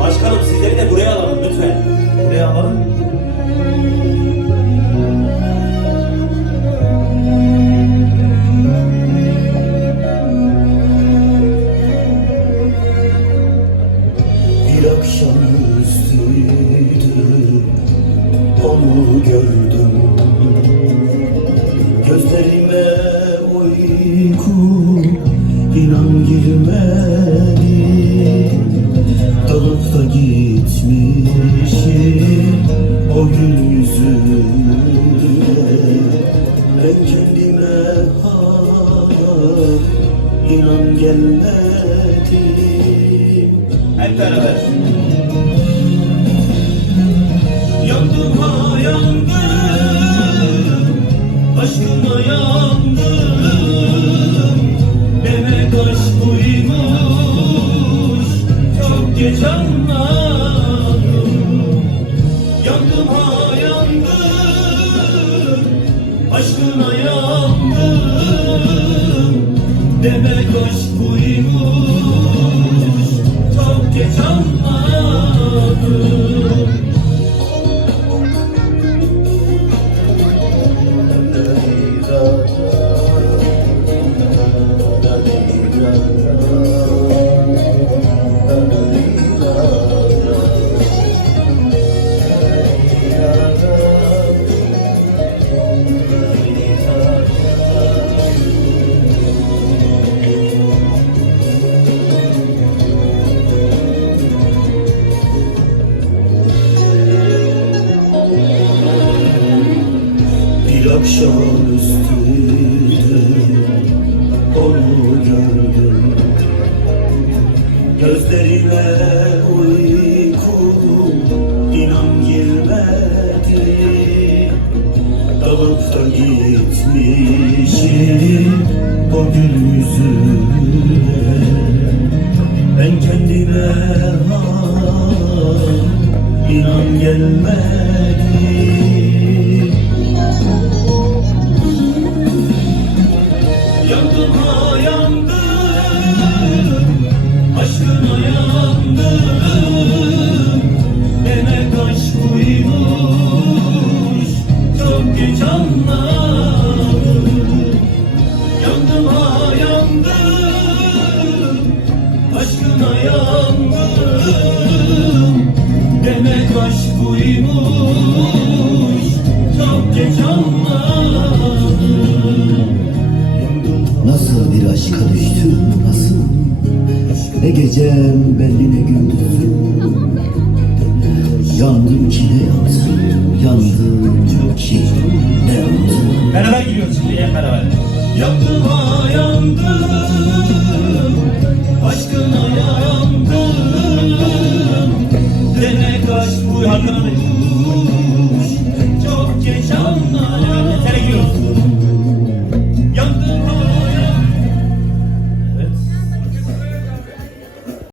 Başkanım sizleri de buraya alalım lütfen. Buraya alalım. Bir akşamüstüydü, onu gördüm. Gözlerime uyku inan girmedi. Dalıp da gitmişim o gün yüzüne. Ben kendime inan gelmedim. Hep beraber. Yandım ha yandım, aşkına yandım. Demek aşk buymuş, çok geç anladım. Yandım ha yandım, aşkına yandım. Demek aşk buymuş, çok geç anladım. Bir akşamüstüydü, onu gördüm. Gözlerime uyku inan girmedi. Dalıp da gitmişim o gün yüzüne. Ben kendime inan gelmedi. Yandım ha yandım, aşkına yandım. Demek aşk buymuş, çok geç anladım. Yandım ha yandım, aşkına yandım. Demek aşk buymuş, çok geç anladım. Nasıl bir aşka düştüm, nasıl? Ne gecem belli ne gündüzüm. Yandım ki ne yandım, yandım ki ne yandım. Beraber gidiyoruz şimdi hep beraber. Yandım ha yandım, aşkına yandım. Demek aşk buymuş,